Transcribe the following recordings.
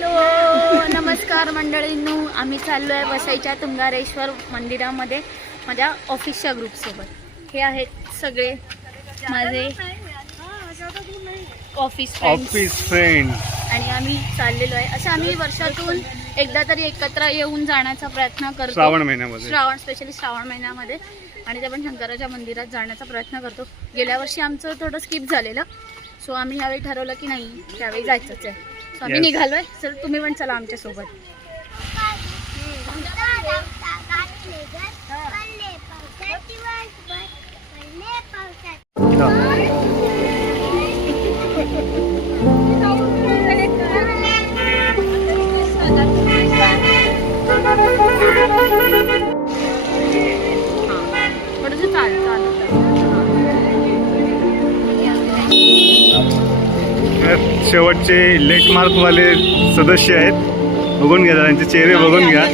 Hello नमस्कार मंडळींनो, आम्ही चाललो आहे वसईच्या तुंगारेश्वर मंदिरामध्ये माझ्या ऑफिसच्या ग्रुपसोबत. हे आहेत सगळे माझे ऑफिस फ्रेंड आणि आम्ही चाललेलो आहे. असं आम्ही वर्षातून एकदा तरी एकत्र येऊन जाण्याचा प्रयत्न करतो. स्पेशली श्रावण महिन्यामध्ये, आणि ते पण शंकराच्या मंदिरात जाण्याचा प्रयत्न करतो. गेल्या वर्षी आमचं थोडं स्किप झालेलं, सो आम्ही यावेळी ठरवलं की नाही, त्यावेळी जायचंच आहे. सो आम्ही निघालोय. सर तुम्ही पण चला आमच्या सोबत. शेवटचे लेट मार्क वाले सदस्य आहेत. बघून घ्या, त्यांचे चेहरे बघून घ्या.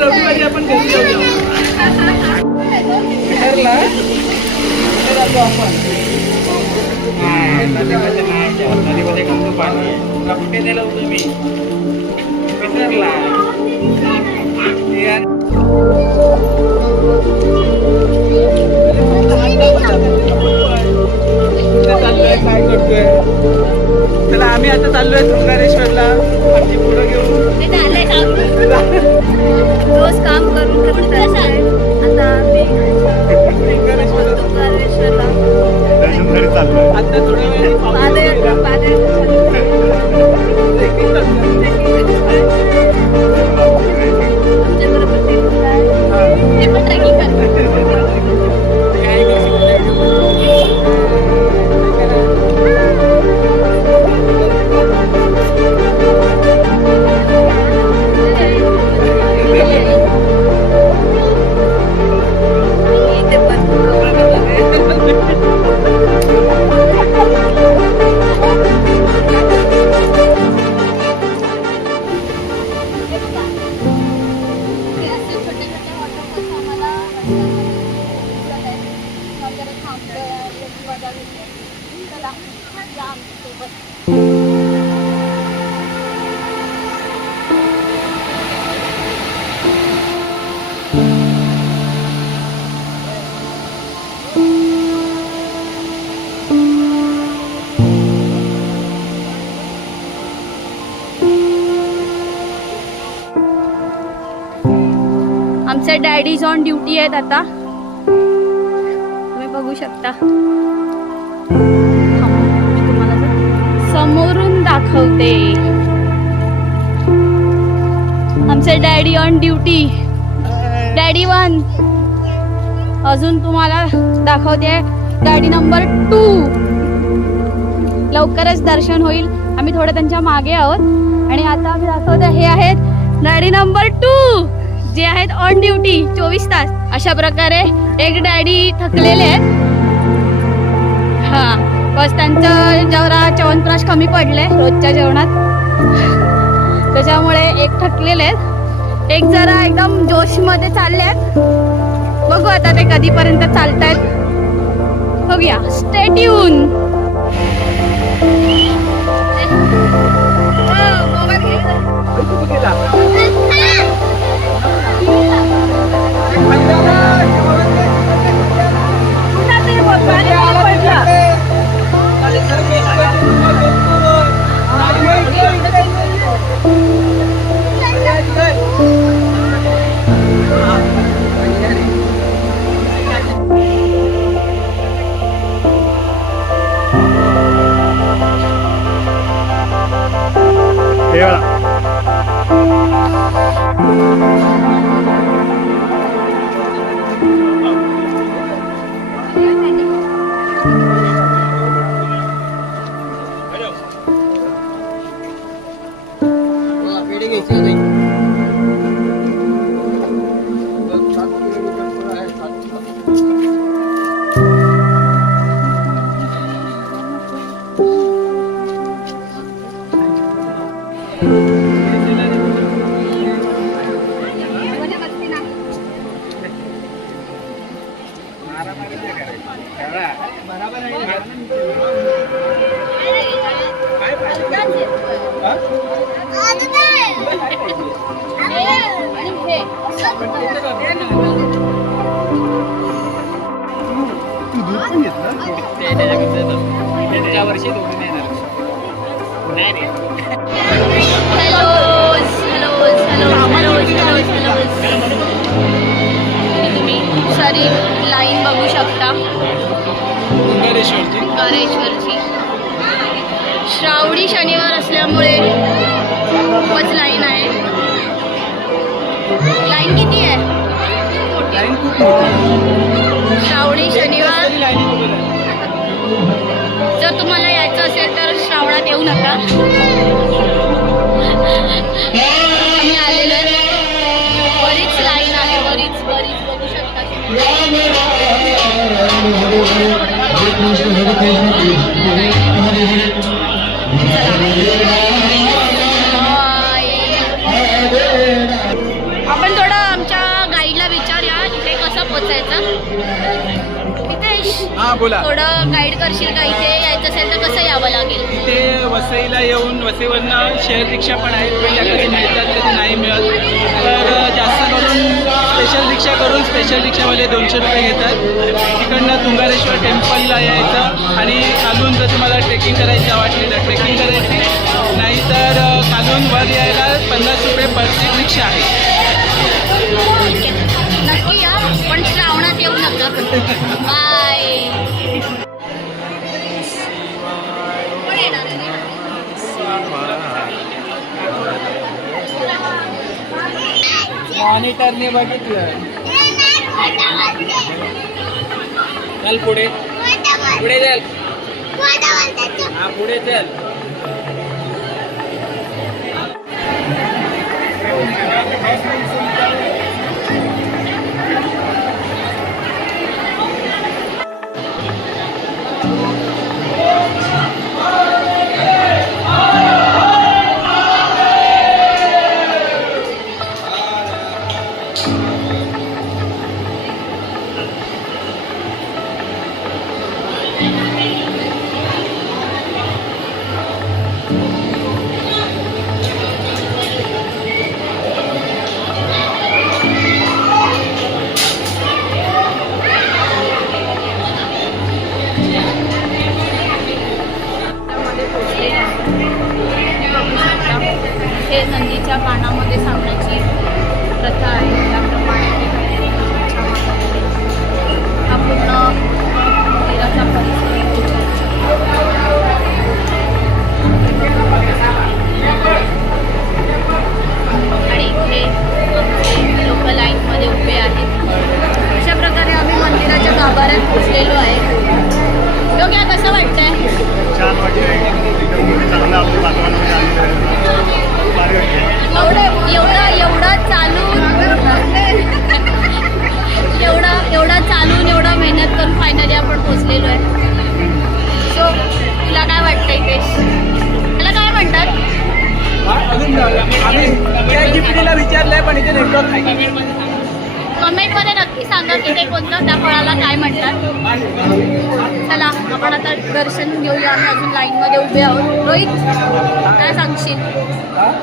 रविवारी आपण घरी जाऊया. नदीमध्ये कसं पाणी तुला कुठे नेलं होतं मी पिटरला. काय करतोय? चला आम्ही आता चाललोय तुंगारेश्वरला. आमची पुढं घेऊन रोज काम करून आता आता थोड्या वेळ आमचे डॅडीज ऑन ड्युटी आहेत. आता तुम्ही बघू शकता, मी तुम्हाला समोरून दाखवते. आमचे डॅडी ऑन ड्युटी, डॅडी 1. अजून तुम्हाला दाखवते गाडी नंबर 2. लवकरच दर्शन होईल. आम्ही थोडं त्यांच्या मागे आहोत. आणि आता आम्ही दाखवते, हे आहेत गाडी नंबर 2 जे आहेत ऑन ड्युटी 24 तास. अशा प्रकारे एक डॅडी थकलेले आहेत. बस त्यांचं जरा च्यवनप्राश कमी पडले रोजच्या जेवणात, त्याच्यामुळे एक थकलेले आहेत, एक जरा एकदम जोशमध्ये चालले आहेत. बघू आता ते कधीपर्यंत चालतायत, बघूया. Stay tune. Thank you. तू दूध पण घेतलं? त्या वर्षी दोन्ही नाही hello hello hello hello hello तुम्ही सारी लाईन बघू शकता ओंकारेश्वरची. श्रावणी शनिवार असल्यामुळे खूपच लाईन आहे. लाईन किती आहे? श्रावणी शनिवार. जर तुम्हाला यायचं असेल तर श्रावणात येऊ नका. आम्ही आलेलो आहे. बरीच लाईन आहे. बरीच बघू शकता. आपण थोडं आमच्या गाईडला विचारूया इथे कसं पोचायचं. हा बोला. थोडं गाईड करशील का? इथे यायचं असेल तर कसं यावं लागेल? इथे वसईला येऊन वसईवरनं शेअर रिक्षा पण आहेत, पण त्या कधी मिळतात कधी नाही मिळत. तर जास्त करून स्पेशल रिक्षावाले 200 रुपये घेतात. तिकडनं तुंगारेश्वर टेम्पलला यायचं आणि खालून जर तुम्हाला ट्रेकिंग करायची वाटली तर ट्रेकिंग करायची, नाहीतर खालून वर यायला 50 रुपये पर सीट रिक्षा आहे. नक्की या, पण श्रावणात येऊ नका. बाय. मॉनिटरने बघितलं. चल पुढे चल. हा पुढे चल. हे नंदीच्या पानामध्ये सांगण्याची प्रथा आहे. त्याप्रमाणे हा पूर्ण मंदिराचा परिसर आणि इथे आमचे लोक लाईनमध्ये उभे आहेत. अशा प्रकारे आम्ही मंदिराच्या गाभाऱ्यात पोचलेलो आहे. योग्य कसं वाटतंय? छान वाटतंय. चांगलं आपलं वातावरणामध्ये आलेलं आहे. भारी वाटतंय. एवढा चालून एवढा मेहनत करून फायनली आपण पोचलेलो आहे. सो तुला काय वाटतं इथेश? त्याला काय म्हणतात? आम्ही पिढीला विचारलंय पण इथे नेटवर्क नाही. कमेंटमध्ये नक्की सांगा की ते कोणतं त्या फळाला काय म्हणतात. चला आपण आता दर्शन घेऊया. आम्ही अजून लाईनमध्ये उभे आहोत. रोहित काय सांगशील?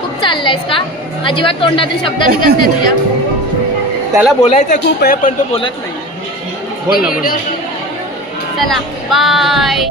खूप चाललायस का? अजिबात तोंडातील शब्द निघत नाही तुझ्या. त्याला बोलायचं खूप आहे पण तो बोलत नाही. बोल ना बोल. चला बाय.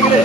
इकडे